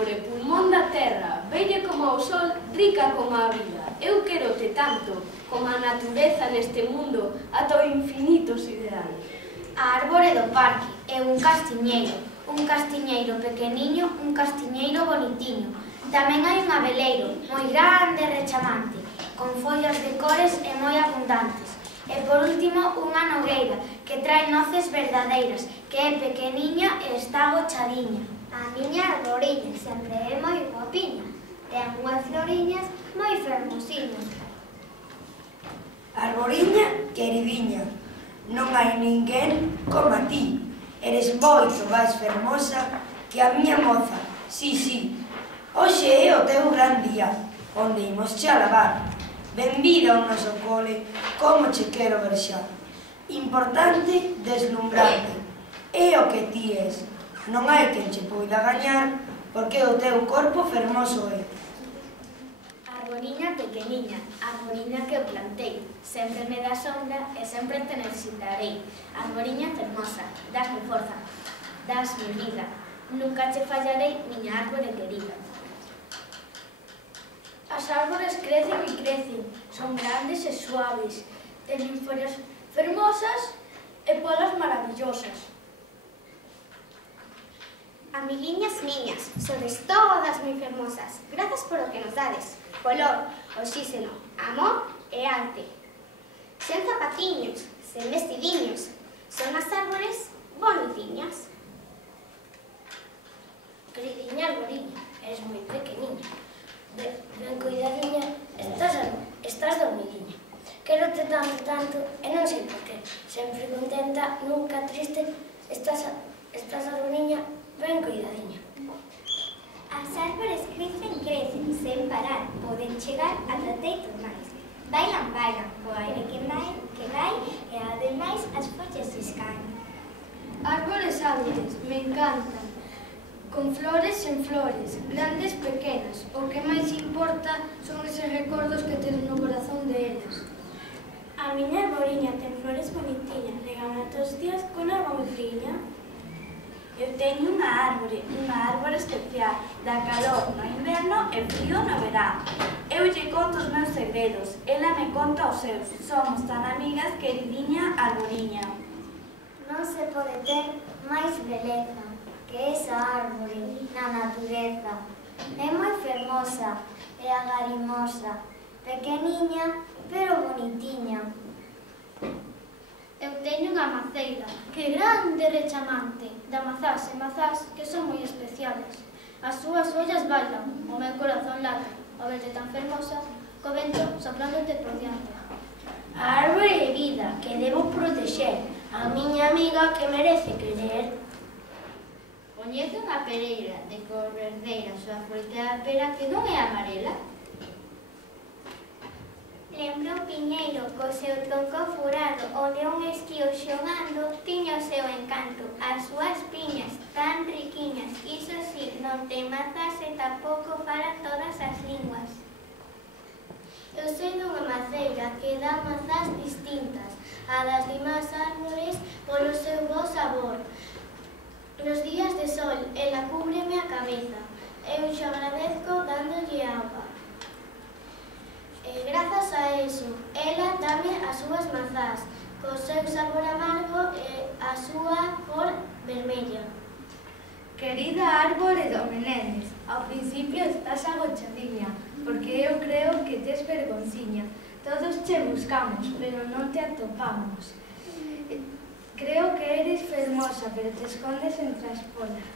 árbore, pulmón da terra, bella como o sol, rica como a vida. Eu quero-te tanto, como a natureza neste mundo, ata o infinito sideral. A árbore do parque é un castiñeiro pequeniño, un castiñeiro bonitiño. Tamén hai un abeleiro, moi grande e rechamante, con follas de cores e moi abundantes. E por último, unha nogueira, que trae noces verdadeiras, que é pequeniña e está agochadiña. A miña arboriña sempre é moi guapiña, ten unhas floriñas moi fermosiñas. Arboriña queridiña, non hai ninguén como a ti. Eres moito máis fermosa que a miña moza. Sí, sí, hoxe é o teu gran día, onde imos xa lavar. Benvida ao noso cole, como che quero ver xa. Importante, deslumbrante, é o que ti és. Non hai quen che poida gañar, porque o teu corpo fermoso é. Arboriña pequeniña, arboriña que eu plantei, sempre me dá sombra e sempre te necesitarei. Arboriña fermosa, dasme forza, dasme vida, nunca che fallarei, miña árbore querida. As árbores crecen e crecen, son grandes e suaves, teñen follas fermosas e polas maravillosas. Amiguiñas miñas, sodes todas moi fermosas, grazas por o que nos dades. Color, oxígeno, amor e arte. Sen zapatiños, sen vestidiños, son as árbores bonitiñas. Queridinha arboriña, eres moi pequeniña, ben cuidadiña, estás dormidiña. Quero-te tanto, tanto, e non sei por qué. Sempre contenta, nunca triste, estás arboriña, ben cuidadiña. As árbores crecen sen parar, poden chegar ata teitos máis. Bailan, co aire que vai e ademais as follas se caen. Árbores hábiles, me encantan, con flores en flores, grandes, pequenas. O que máis importa son eses recordos que tens no corazón delas. A miña arboriña ten flores bonitiñas, regala todos os días con auga moi friña. Eu teño unha árbore especial, dá calor no inverno e frío no verán. Eu lle conto os meus segredos, ela me conta os seus. Somos tan amigas, queridiña arboriña. Non se pode ter máis beleza que esa árbore na natureza. É moi fermosa e agarimosa, pequeniña pero bonitiña. Eu teño unha maceira, que grande e rechamante, da mazás e mazás que son moi especiales. As súas follas bailan, o meu corazón late, ao verte tan fermosa, co vento soplándote por diante. A árbore é vida, que debo protexer, a miña amiga que merece querer. Coñece unha pereira de cor verdeira, súa froita da pera que non é amarela. Lembra o piñeiro co seu tronco furado, onde un esquío xogando tiña o seu encanto. As súas piñas tan riquiñas, iso si, non ten mazas e tampouco fala todas as linguas. Eu sei dunha maceira que dá mazás distintas a das demás árbores polo seu bo sabor. Nos días de sol, ela cúbreme a cabeza. Eu xo agradezco dándolle auga. E grazas a eso, ela dame as súas mazás, co seu sabor amargo e a súa cor vermella. Querida árbore do Menéndez, ao principio estás agochadiña, porque eu creo que tes vergonciña. Todos che buscamos, pero non te atopamos. Creo que eres fermosa, pero te escondes entre as polas.